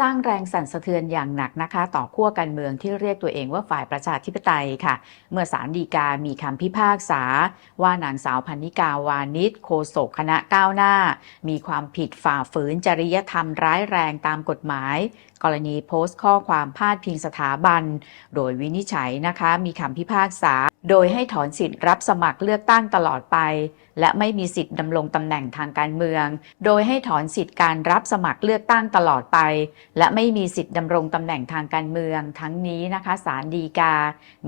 สร้างแรงสั่นสะเทือนอย่างหนักนะคะ ต่อขั้วการเมืองที่เรียกตัวเองว่าฝ่ายประชาธิปไตยค่ะ เมื่อศาลฎีกามีคำพิพากษา ว่านางสาวพันนิกาวานิชโฆษกคณะก้าวหน้า มีความผิดฝ่าฝืนจริยธรรมร้ายแรงตามกฎหมาย กรณีโพสต์ข้อความพาดพิงสถาบัน โดยวินิจฉัยนะคะ มีคำพิพากษา โดยให้ถอนสิทธิ์รับสมัครเลือกตั้งตลอดไป และไม่มีสิทธิ์ดำรงตำแหน่งทางการเมือง โดยให้ถอนสิทธิ์การรับสมัครเลือกตั้งตลอดไป และไม่มีสิทธิ์ดำรงตำแหน่งทางการเมือง ทั้งนี้นะคะศาลฎีกา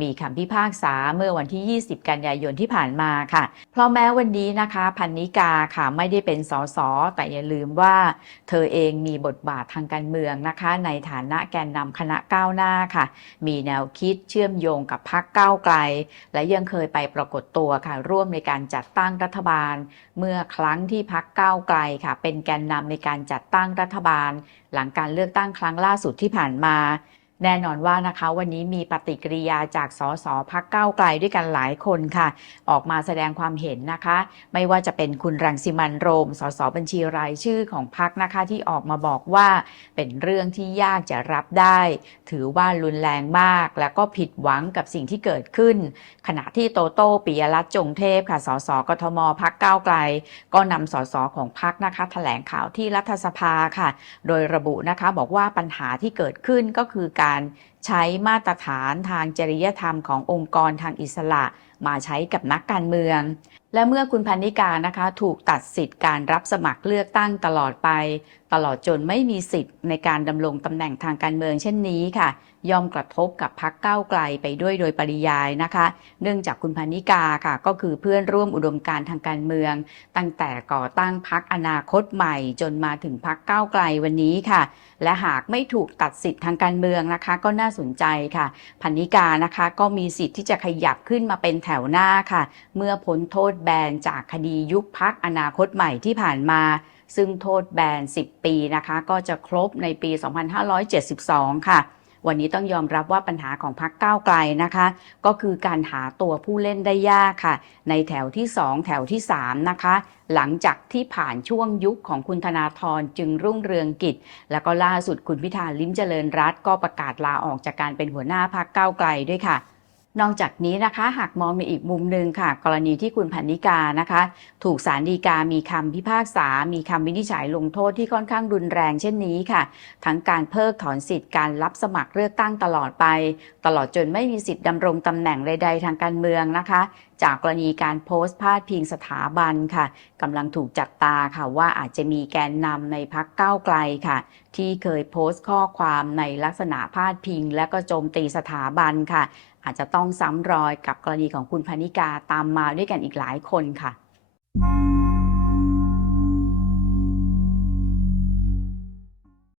มีคำพิพากษาเมื่อวันที่ 20 กันยายนที่ผ่านมาค่ะ เพราะแม้วันนี้นะคะพันนิกาค่ะไม่ได้เป็นสสแต่อย่าลืมว่าเธอเองมีบทบาททางการเมืองนะคะ ในฐานะแกนนำคณะก้าวหน้าค่ะ มีแนวคิดเชื่อมโยงกับพรรคก้าวไกล และยังเคยไปปรากฏตัวค่ะร่วมในการจัดตั้งรัฐบาล เมื่อครั้งที่พรรคก้าวไกลค่ะเป็นแกนนำในการจัดตั้งรัฐบาล หลังการเลือกตั้งครั้งล่าสุดที่ผ่านมา แน่นอนว่านะคะวันนี้มีปฏิกิริยาจากสสพักเก้าไกลด้วยกันหลายคนค่ะ ออกมาแสดงความเห็นนะคะ ไม่ว่าจะเป็นคุณรังสิมันโรมสสบัญชีรายชื่อของพักนะคะที่ออกมาบอกว่าเป็นเรื่องที่ยากจะรับได้ ถือว่ารุนแรงมาก และก็ผิดหวังกับสิ่งที่เกิดขึ้น ขณะที่โตโต้ปิยรัตน์จงเทพค่ะสสกทมพักเก้าไกล ก็นำสสของพักนะคะแถลงข่าวที่รัฐสภาค่ะ โดยระบุนะคะบอกว่าปัญหาที่เกิดขึ้นก็คือการใช้มาตรฐานทางจริยธรรมขององค์กรทางอิสระมาใช้กับนักการเมือง และเมื่อคุณพันนิกานะคะถูกตัดสิทธิ์การรับสมัครเลือกตั้งตลอดไป ตลอดจนไม่มีสิทธิ์ในการดำรงตำแหน่งทางการเมืองเช่นนี้ค่ะ ย่อมกระทบกับพักเก้าไกลไปด้วยโดยปริยายนะคะ เนื่องจากคุณพันนิกาค่ะ ก็คือเพื่อนร่วมอุดมการทางการเมือง ตั้งแต่ก่อตั้งพักอนาคตใหม่ จนมาถึงพักเก้าไกลวันนี้ค่ะ และหากไม่ถูกตัดสิทธิ์ทางการเมืองนะคะ ก็น่าสนใจค่ะพันนิกานะคะ ก็มีสิทธิ์ที่จะขยับขึ้นมาเป็นแถวหน้าค่ะ เมื่อพ้นโทษแบนจากคดียุบพักอนาคตใหม่ที่ผ่านมา ซึ่งโทษแบน 10 ปีนะคะ ก็จะครบในปี 2572 ค่ะ วันนี้ต้องยอมรับว่าปัญหาของพรรคก้าวไกลนะคะ ก็คือการหาตัวผู้เล่นได้ยากค่ะ ในแถวที่ 2 แถวที่ 3 นะคะ หลังจากที่ผ่านช่วงยุคของคุณธนาธรจึงรุ่งเรืองกิจ แล้วก็ล่าสุดคุณพิธาลิ้มเจริญรัตก็ประกาศลาออกจากการเป็นหัวหน้าพรรคก้าวไกลด้วยค่ะ นอกจากนี้นะคะ หากมองในอีกมุมหนึ่งค่ะ กรณีที่คุณพันนิกานะคะ ถูกศาลฎีกามีคำพิพากษา มีคำวินิจฉัยลงโทษที่ค่อนข้างรุนแรงเช่นนี้ค่ะ ทั้งการเพิกถอนสิทธิ์การรับสมัครเลือกตั้งตลอดไป ตลอดจนไม่มีสิทธิ์ดำรงตำแหน่งใดๆทางการเมืองนะคะ จากกรณีการโพสต์พาดพิงสถาบันค่ะกำลังถูกจับตาค่ะว่าอาจจะมีแกนนำในพักก้าวไกลค่ะ ที่เคยโพสต์ข้อความในลักษณะพาดพิง และก็โจมตีสถาบันค่ะ อาจจะต้องต้องซ้ำรอยกับกรณีของคุณพนิกาตามมาด้วยกันอีกหลายคนค่ะ